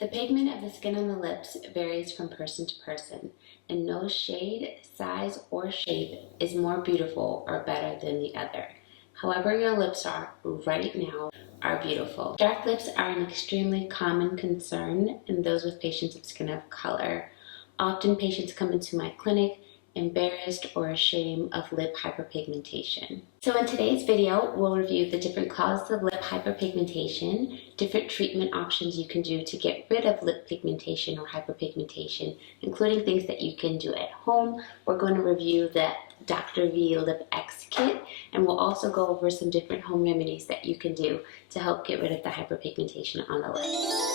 The pigment of the skin on the lips varies from person to person, and no shade, size, or shape is more beautiful or better than the other. However your lips are right now are beautiful. Dark lips are an extremely common concern in those with patients of skin of color. Often patients come into my clinic embarrassed or ashamed of lip hyperpigmentation. So in today's video, we'll review the different causes of lip hyperpigmentation, different treatment options you can do to get rid of lip pigmentation or hyperpigmentation, including things that you can do at home. We're going to review the Dr V LipX Kit, and we'll also go over some different home remedies that you can do to help get rid of the hyperpigmentation on the lips.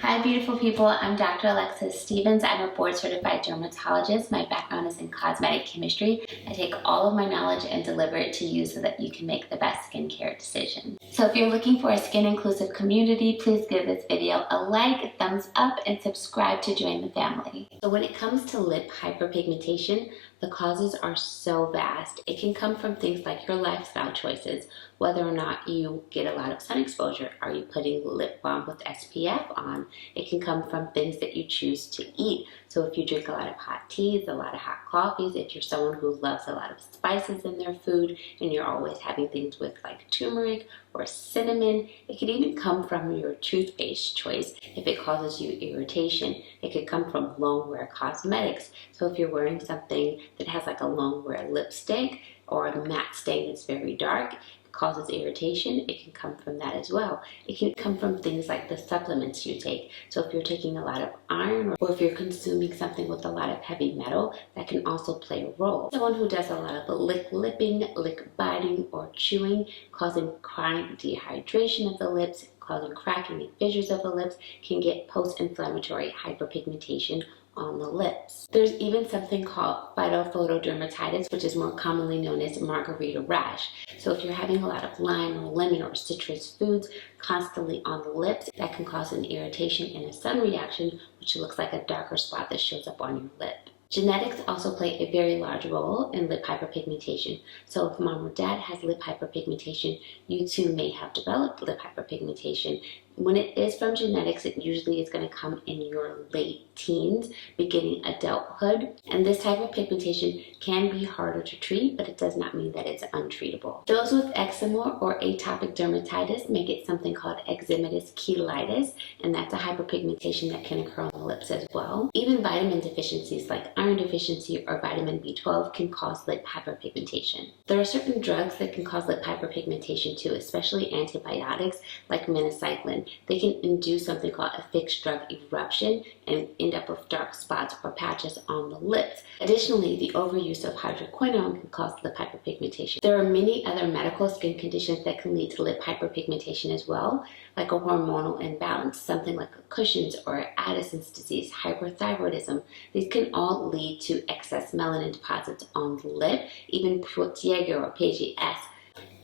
Hi beautiful people, I'm Dr. Alexis Stevens. I'm a board certified dermatologist. My background is in cosmetic chemistry. I take all of my knowledge and deliver it to you so that you can make the best skincare decisions. So if you're looking for a skin inclusive community, please give this video a like, a thumbs up, and subscribe to join the family. So when it comes to lip hyperpigmentation, the causes are so vast. It can come from things like your lifestyle choices, whether or not you get a lot of sun exposure. Are you putting lip balm with SPF on? It can come from things that you choose to eat. So if you drink a lot of hot teas, a lot of hot coffees, if you're someone who loves a lot of spices in their food and you're always having things with like turmeric or cinnamon, it could even come from your toothpaste choice if it causes you irritation. It could come from long wear cosmetics. So if you're wearing something that has like a long wear lipstick or a matte stain that's very dark, causes irritation, it can come from that as well. It can come from things like the supplements you take. So if you're taking a lot of iron or if you're consuming something with a lot of heavy metal, that can also play a role. Someone who does a lot of lipping, lick biting, or chewing, causing chronic dehydration of the lips, causing cracking and fissures of the lips, can get post-inflammatory hyperpigmentation on the lips. There's even something called phytophotodermatitis, which is more commonly known as margarita rash. So if you're having a lot of lime or lemon or citrus foods constantly on the lips, that can cause an irritation and a sun reaction, which looks like a darker spot that shows up on your lip. Genetics also play a very large role in lip hyperpigmentation. So if mom or dad has lip hyperpigmentation, you too may have developed lip hyperpigmentation. When it is from genetics, it usually is going to come in your late teens, beginning adulthood. And this type of pigmentation can be harder to treat, but it does not mean that it's untreatable. Those with eczema or atopic dermatitis may get something called eczematous cheilitis, and that's a hyperpigmentation that can occur on the lips as well. Even vitamin deficiencies like iron deficiency or vitamin B12 can cause lip hyperpigmentation. There are certain drugs that can cause lip hyperpigmentation too, especially antibiotics like minocycline. They can induce something called a fixed drug eruption and end up with dark spots or patches on the lips. Additionally, the overuse of hydroquinone can cause lip hyperpigmentation. There are many other medical skin conditions that can lead to lip hyperpigmentation as well, like a hormonal imbalance, something like Cushing's or Addison's disease, hyperthyroidism. These can all lead to excess melanin deposits on the lip, even proteiga or PGS.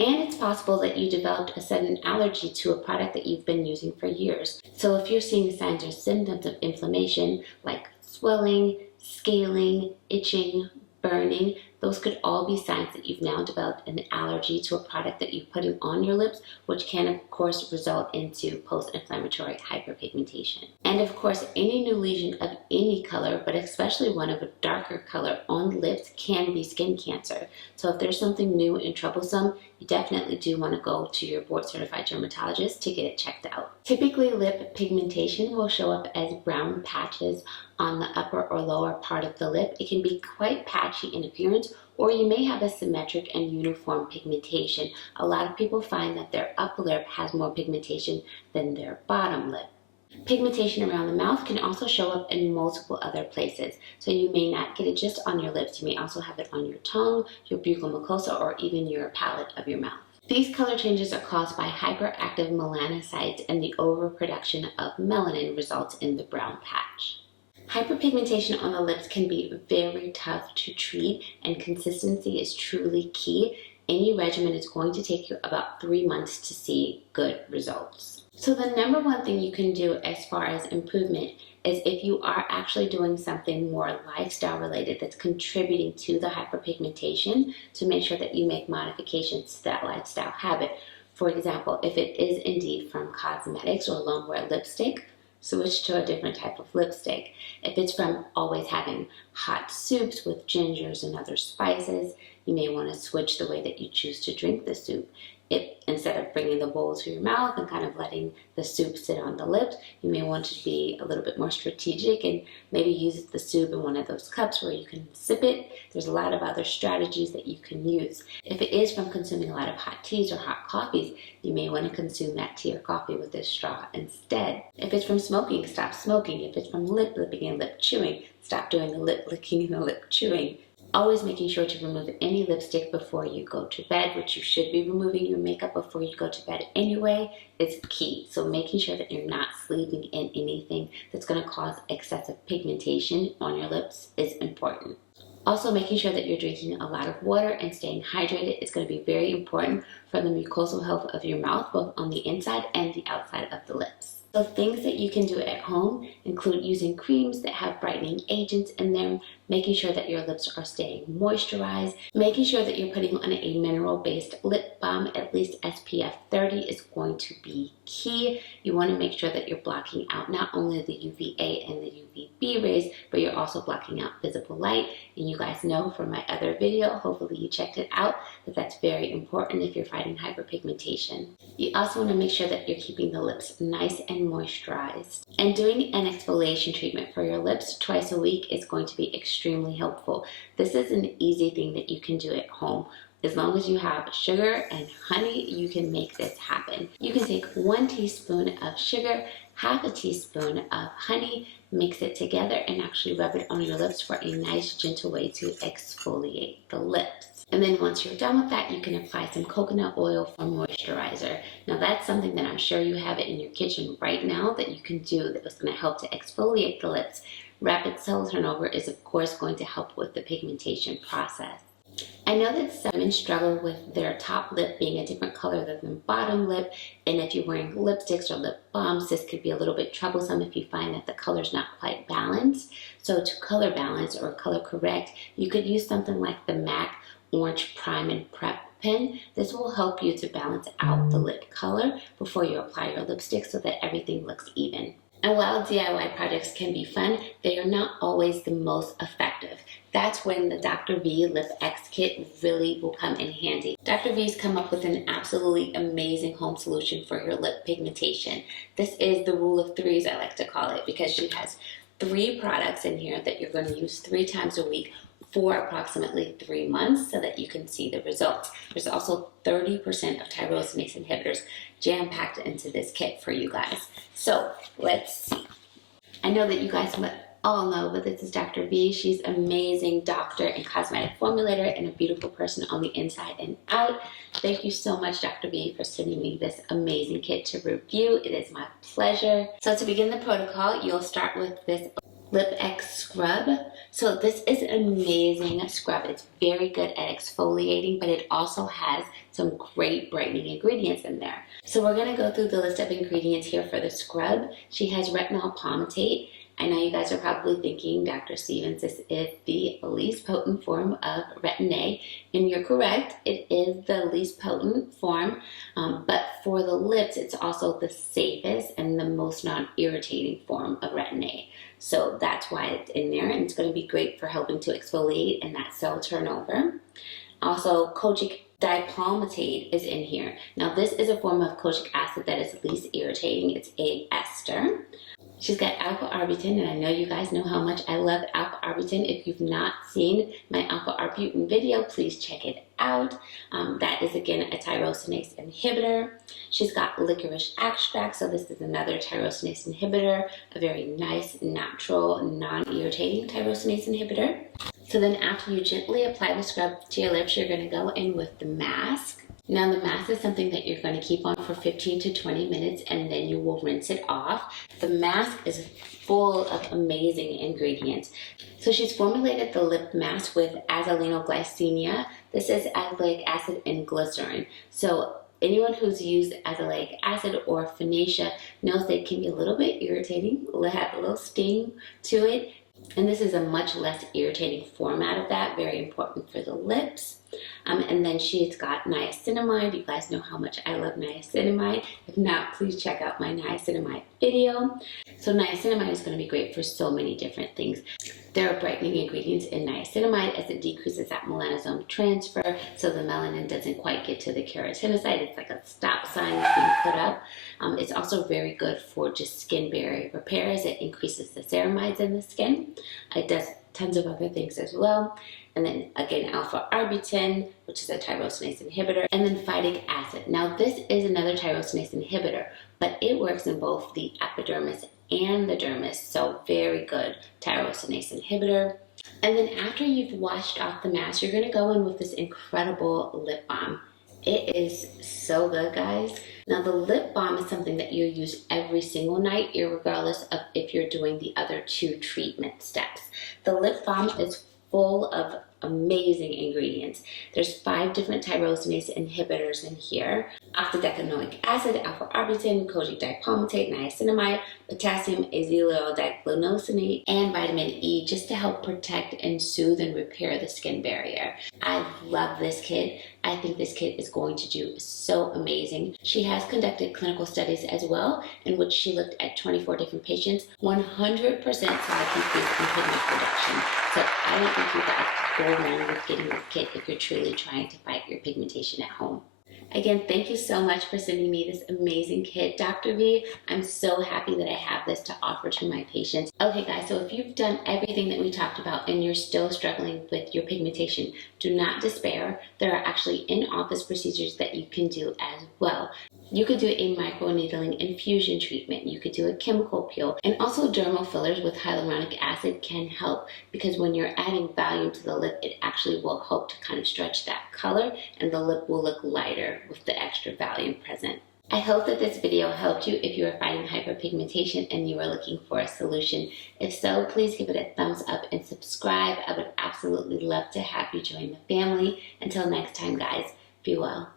And it's possible that you developed a sudden allergy to a product that you've been using for years. So if you're seeing signs or symptoms of inflammation like swelling, scaling, itching, burning, those could all be signs that you've now developed an allergy to a product that you're putting on your lips, which can of course result into post-inflammatory hyperpigmentation. And of course, any new lesion of any color, but especially one of a darker color on lips, can be skin cancer. So if there's something new and troublesome, you definitely do want to go to your board certified dermatologist to get it checked out. Typically, lip pigmentation will show up as brown patches on the upper or lower part of the lip. It can be quite patchy in appearance, or you may have a symmetric and uniform pigmentation. A lot of people find that their upper lip has more pigmentation than their bottom lip. Pigmentation around the mouth can also show up in multiple other places. So you may not get it just on your lips. You may also have it on your tongue, your buccal mucosa, or even your palate of your mouth. These color changes are caused by hyperactive melanocytes, and the overproduction of melanin results in the brown patch. Hyperpigmentation on the lips can be very tough to treat, and consistency is truly key. Any regimen is going to take you about 3 months to see good results. So the number one thing you can do as far as improvement is if you are actually doing something more lifestyle related that's contributing to the hyperpigmentation, to make sure that you make modifications to that lifestyle habit. For example, if it is indeed from cosmetics or longwear lipstick, switch to a different type of lipstick. If it's from always having hot soups with gingers and other spices, you may want to switch the way that you choose to drink the soup. If instead of bringing the bowl to your mouth and kind of letting the soup sit on the lips, you may want to be a little bit more strategic and maybe use the soup in one of those cups where you can sip it. There's a lot of other strategies that you can use. If it is from consuming a lot of hot teas or hot coffees, you may want to consume that tea or coffee with a straw instead. If it's from smoking, stop smoking. If it's from lip licking and lip chewing, stop doing the lip licking and the lip chewing. Always making sure to remove any lipstick before you go to bed, which you should be removing your makeup before you go to bed anyway, is key. So making sure that you're not sleeping in anything that's going to cause excessive pigmentation on your lips is important. Also, making sure that you're drinking a lot of water and staying hydrated is going to be very important for the mucosal health of your mouth, both on the inside and the outside of the lips. So things that you can do at home include using creams that have brightening agents in them, making sure that your lips are staying moisturized, making sure that you're putting on a mineral-based lip balm, at least SPF 30 is going to be key. You want to make sure that you're blocking out not only the UVA and the UVB rays, but you're also blocking out visible light. And you guys know from my other video, hopefully you checked it out, that that's very important if you're fighting hyperpigmentation. You also want to make sure that you're keeping the lips nice and moisturized. And doing an exfoliation treatment for your lips twice a week is going to be extremely helpful. This is an easy thing that you can do at home. As long as you have sugar and honey, you can make this happen. You can take 1 teaspoon of sugar, half a teaspoon of honey, mix it together and actually rub it on your lips for a nice gentle way to exfoliate the lips. And then once you're done with that, you can apply some coconut oil for moisturizer. Now that's something that I'm sure you have it in your kitchen right now that you can do that was going to help to exfoliate the lips. Rapid cell turnover is of course going to help with the pigmentation process. I know that some women struggle with their top lip being a different color than the bottom lip, and if you're wearing lipsticks or lip balms, this could be a little bit troublesome if you find that the color's not quite balanced. So to color balance or color correct, you could use something like the MAC Orange Prime and Prep pen. This will help you to balance out the lip color before you apply your lipstick so that everything looks even. And while DIY projects can be fun, they are not always the most effective. That's when the Dr V LipX Kit really will come in handy. Dr V's come up with an absolutely amazing home solution for your lip pigmentation. This is the rule of threes, I like to call it, because she has 3 products in here that you're going to use 3 times a week for approximately 3 months so that you can see the results. There's also 30% of tyrosinase inhibitors jam-packed into this kit for you guys. So let's see. I know that you guys all know, but this is Dr. V. She's an amazing doctor and cosmetic formulator and a beautiful person on the inside and out. Thank you so much, Dr. V, for sending me this amazing kit to review. It is my pleasure. So to begin the protocol, you'll start with this LipX scrub. So this is an amazing scrub. It's very good at exfoliating, but it also has some great brightening ingredients in there. So we're gonna go through the list of ingredients here for the scrub. She has retinol palmitate. I know you guys are probably thinking, Dr. Stevens, this is the least potent form of retin A, and you're correct. It is the least potent form, but for the lips, it's also the safest and the most non-irritating form of retin A. So that's why it's in there, and it's going to be great for helping to exfoliate and that cell turnover. Also, kojic dipalmitate is in here. Now, this is a form of kojic acid that is least irritating. It's a ester. She's got alpha-arbutin, and I know you guys know how much I love alpha-arbutin. If you've not seen my alpha-arbutin video, please check it out. That is, again, a tyrosinase inhibitor. She's got licorice extract, so this is another tyrosinase inhibitor, a very nice, natural, non-irritating tyrosinase inhibitor. So then after you gently apply the scrub to your lips, you're going to go in with the mask. Now the mask is something that you're going to keep on for 15 to 20 minutes and then you will rinse it off. The mask is full of amazing ingredients. So she's formulated the lip mask with azelaic This is azelaic acid and glycerin. So anyone who's used azelaic acid or Phoenicia knows they can be a little bit irritating, have a little sting to it. And this is a much less irritating format of that, very important for the lips. And then she's got niacinamide. You guys know how much I love niacinamide. If not, please check out my niacinamide video. So niacinamide is going to be great for so many different things. There are brightening ingredients in niacinamide as it decreases that melanosome transfer, so the melanin doesn't quite get to the keratinocyte. It's like a stop sign that's being put up. It's also very good for just skin barrier repair as it increases the ceramides in the skin. It does tons of other things as well. And then again, alpha-arbutin, which is a tyrosinase inhibitor, and then phytic acid. Now this is another tyrosinase inhibitor, but it works in both the epidermis and the dermis, so very good tyrosinase inhibitor. And then after you've washed off the mask, you're going to go in with this incredible lip balm. It is so good, guys. Now the lip balm is something that you use every single night, regardless of if you're doing the other two treatment steps. The lip balm is full of amazing ingredients. There's 5 different tyrosinase inhibitors in here: octadecanoic acid, alpha-arbutin, kojic dipalmitate, niacinamide, potassium azelairyl diglycinate, and vitamin E, just to help protect and soothe and repair the skin barrier. I love this kit. I think this kit is going to do so amazing. She has conducted clinical studies as well, in which she looked at 24 different patients, 100% saw a decrease in pigment production. So I don't think you guys could go wrong with getting this kit if you're truly trying to fight your pigmentation at home. Again, thank you so much for sending me this amazing kit, Dr. V. I'm so happy that I have this to offer to my patients. Okay guys, so if you've done everything that we talked about and you're still struggling with your pigmentation, do not despair. There are actually in-office procedures that you can do as well. You could do a microneedling infusion treatment. You could do a chemical peel. And also dermal fillers with hyaluronic acid can help, because when you're adding volume to the lip, it actually will help to kind of stretch that color, and the lip will look lighter with the extra volume present. I hope that this video helped you if you are fighting hyperpigmentation and you are looking for a solution. If so, please give it a thumbs up and subscribe. I would absolutely love to have you join the family. Until next time, guys, be well.